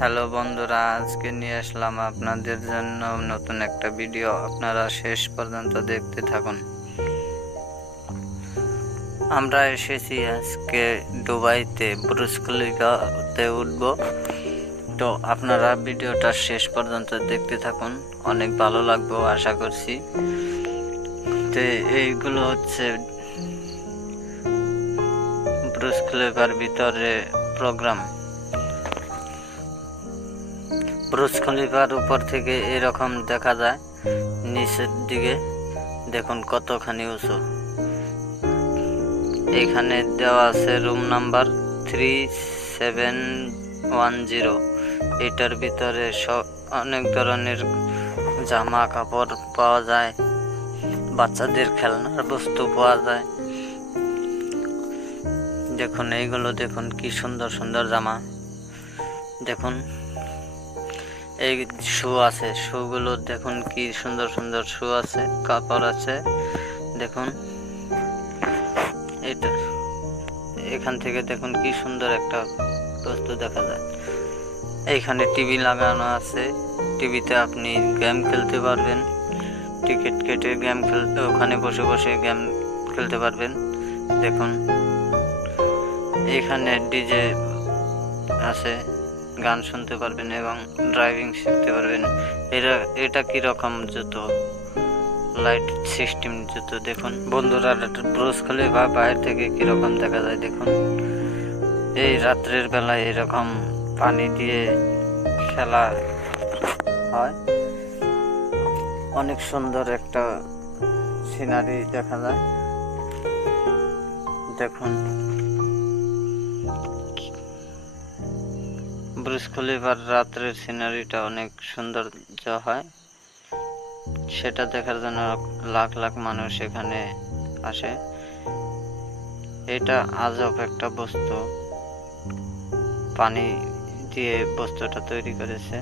Hello বন্ধুরা, আজকে নিয়ে আসলাম আপনাদের জন্য নতুন একটা ভিডিও। আপনারা শেষ পর্যন্ত দেখতে থাকুন। আমরা এসেছি আজকে দুবাইতে, বুর্জ খলিফাতে উঠব। তো আপনারা ভিডিওটা শেষ পর্যন্ত দেখতে থাকুন, অনেক ভালো লাগবে আশা করছি। তো এইগুলো হচ্ছে বুর্জ খলিফার ভিতরে প্রোগ্রাম। বুর্জ খলিফার উপর থেকে এরকম দেখা যায়, নিচের দিকে দেখুন কতখানি উঁচু। এখানে দেওয়া আছে রুম নাম্বার 3710। এটার ভিতরে অনেক ধরনের জামা কাপড় পাওয়া যায়, বাচ্চাদের খেলনার বস্তু পাওয়া যায়। দেখুন এইগুলো দেখুন, কি সুন্দর সুন্দর জামা। দেখুন এই শু আছে, শুগুলো দেখুন কি সুন্দর সুন্দর শু আছে, কাপড় আছে। দেখুন এটা, এখান থেকে দেখুন কি সুন্দর একটা বস্তু দেখা যায়। এইখানে টিভি লাগানো আছে, টিভিতে আপনি গেম খেলতে পারবেন, টিকিট কেটে গেম খেলতে, ওখানে বসে বসে গেম খেলতে পারবেন। দেখুন এখানে ডিজে আছে, গান শুনতে পারবেন এবং ড্রাইভিং শিখতে পারবেন। এটা কিরকম জুতো, লাইট সিস্টেম জুতো। দেখুন বন্ধুরা, বুর্জ খলিফা বাইরে থেকে কিরকম দেখা যায় দেখুন। এই রাত্রের বেলায় এরকম পানি দিয়ে খেলা হয়, অনেক সুন্দর একটা সিনারি দেখা যায়। দেখুন বুর্জ খলিফার রাত্রের সিনারিটা অনেক সৌন্দর্য হয়, সেটা দেখার জন্য লাখ লাখ মানুষ এখানে আসে। এটা আজব একটা বস্তু, পানি দিয়ে বস্তুটা তৈরি করেছে।